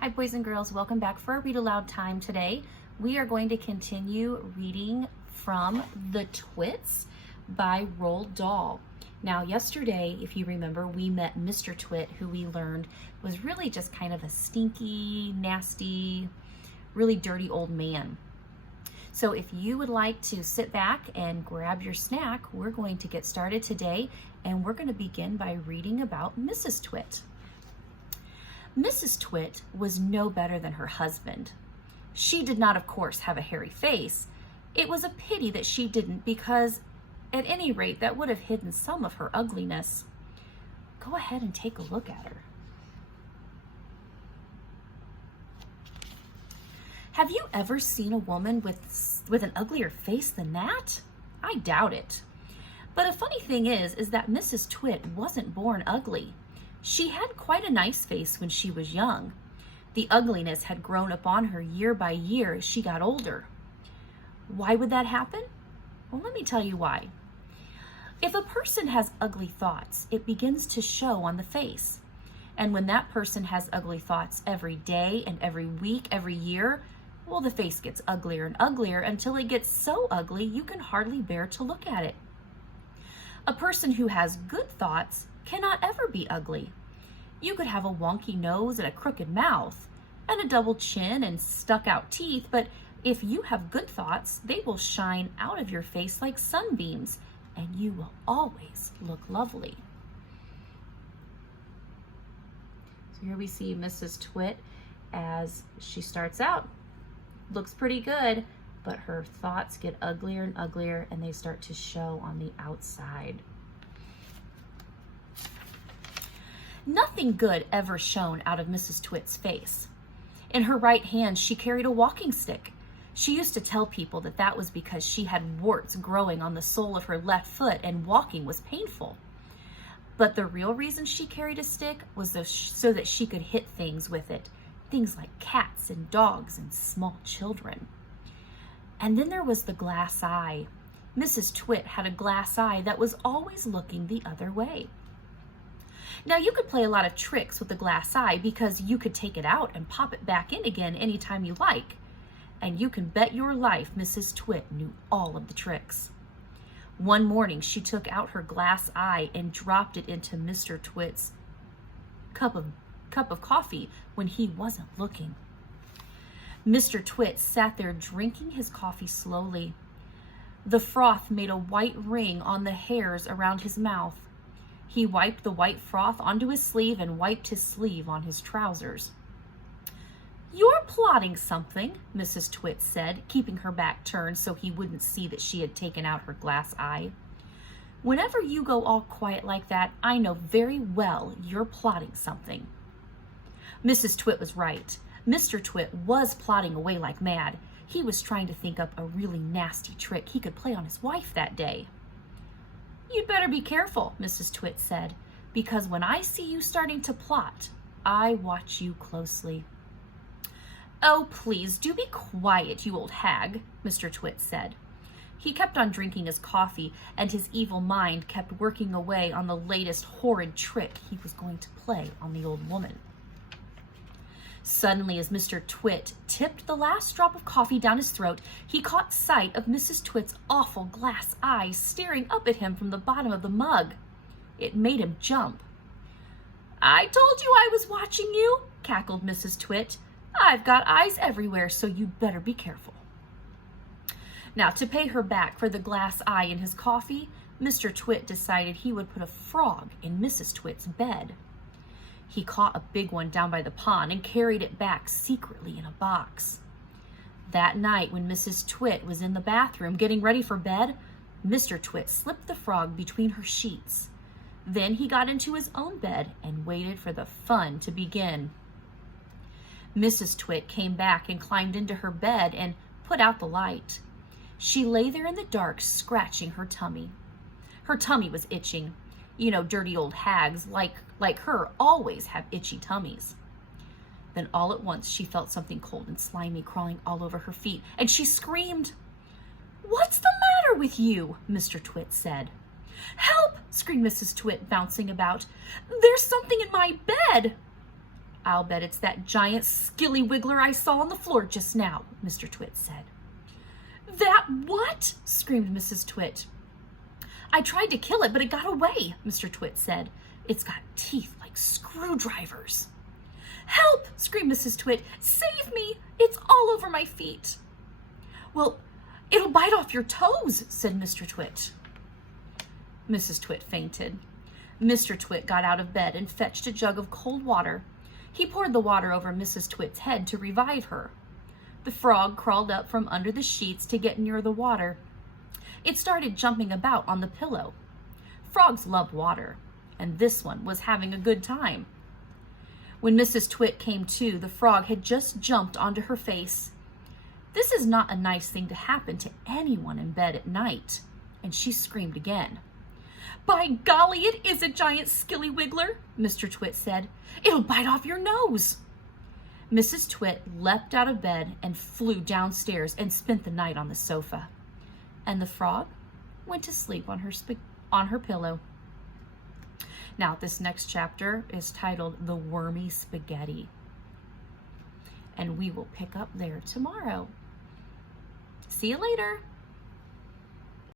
Hi boys and girls, welcome back for our read aloud time today. We are going to continue reading from The Twits by Roald Dahl. Now yesterday, if you remember, we met Mr. Twit, who we learned was really just kind of a stinky, nasty, really dirty old man. So if you would like to sit back and grab your snack, we're going to get started today, and we're going to begin by reading about Mrs. Twit. Mrs. Twit was no better than her husband. She did not, of course, have a hairy face. It was a pity that she didn't, because at any rate, that would have hidden some of her ugliness. Go ahead and take a look at her. Have you ever seen a woman with an uglier face than that? I doubt it. But a funny thing is that Mrs. Twit wasn't born ugly. She had quite a nice face when she was young. The ugliness had grown upon her year by year as she got older. Why would that happen? Well, let me tell you why. If a person has ugly thoughts, it begins to show on the face. And when that person has ugly thoughts every day and every week, every year, well, the face gets uglier and uglier until it gets so ugly you can hardly bear to look at it. A person who has good thoughts cannot ever be ugly. You could have a wonky nose and a crooked mouth, and a double chin and stuck out teeth, but if you have good thoughts, they will shine out of your face like sunbeams, and you will always look lovely. So here we see Mrs. Twit as she starts out. Looks pretty good, but her thoughts get uglier and uglier, and they start to show on the outside. Nothing good ever shone out of Mrs. Twit's face. In her right hand, she carried a walking stick. She used to tell people that that was because she had warts growing on the sole of her left foot and walking was painful. But the real reason she carried a stick was so that she could hit things with it. Things like cats and dogs and small children. And then there was the glass eye. Mrs. Twit had a glass eye that was always looking the other way. Now you could play a lot of tricks with the glass eye because you could take it out and pop it back in again anytime you like. And you can bet your life Mrs. Twit knew all of the tricks. One morning she took out her glass eye and dropped it into Mr. Twit's cup of coffee when he wasn't looking. Mr. Twit sat there drinking his coffee slowly. The froth made a white ring on the hairs around his mouth. He wiped the white froth onto his sleeve and wiped his sleeve on his trousers. "You're plotting something," Mrs. Twit said, keeping her back turned so he wouldn't see that she had taken out her glass eye. "Whenever you go all quiet like that, I know very well you're plotting something." Mrs. Twit was right. Mr. Twit was plotting away like mad. He was trying to think up a really nasty trick he could play on his wife that day. "You'd better be careful," Mrs. Twit said, "because when I see you starting to plot, I watch you closely." "Oh, please, do be quiet, you old hag," Mr. Twit said. He kept on drinking his coffee, and his evil mind kept working away on the latest horrid trick he was going to play on the old woman. Suddenly, as Mr. Twit tipped the last drop of coffee down his throat, he caught sight of Mrs. Twit's awful glass eyes staring up at him from the bottom of the mug. It made him jump. "I told you I was watching you," cackled Mrs. Twit. "I've got eyes everywhere, so you'd better be careful." Now, to pay her back for the glass eye in his coffee, Mr. Twit decided he would put a frog in Mrs. Twit's bed. He caught a big one down by the pond and carried it back secretly in a box. That night, when Mrs. Twit was in the bathroom getting ready for bed, Mr. Twit slipped the frog between her sheets. Then he got into his own bed and waited for the fun to begin. Mrs. Twit came back and climbed into her bed and put out the light. She lay there in the dark, scratching her tummy. Her tummy was itching. You know, dirty old hags like her always have itchy tummies. Then all at once she felt something cold and slimy crawling all over her feet, and she screamed. "What's the matter with you?" Mr. Twit said. "Help!" screamed Mrs. Twit, bouncing about. "There's something in my bed." "I'll bet it's that giant skilly wiggler I saw on the floor just now," Mr. Twit said. "That what?" screamed Mrs. Twit. "I tried to kill it, but it got away," Mr. Twit said. "It's got teeth like screwdrivers." "Help!" screamed Mrs. Twit. "Save me! It's all over my feet." "Well, it'll bite off your toes," said Mr. Twit. Mrs. Twit fainted. Mr. Twit got out of bed and fetched a jug of cold water. He poured the water over Mrs. Twit's head to revive her. The frog crawled up from under the sheets to get near the water. It started jumping about on the pillow. Frogs love water, and this one was having a good time. When Mrs. Twit came to, the frog had just jumped onto her face. This is not a nice thing to happen to anyone in bed at night, and she screamed again. "By golly, it is a giant skilly wiggler," Mr. Twit said. "It'll bite off your nose." Mrs. Twit leapt out of bed and flew downstairs and spent the night on the sofa. And the frog went to sleep on her pillow. Now, this next chapter is titled The Wormy Spaghetti. And we will pick up there tomorrow. See you later.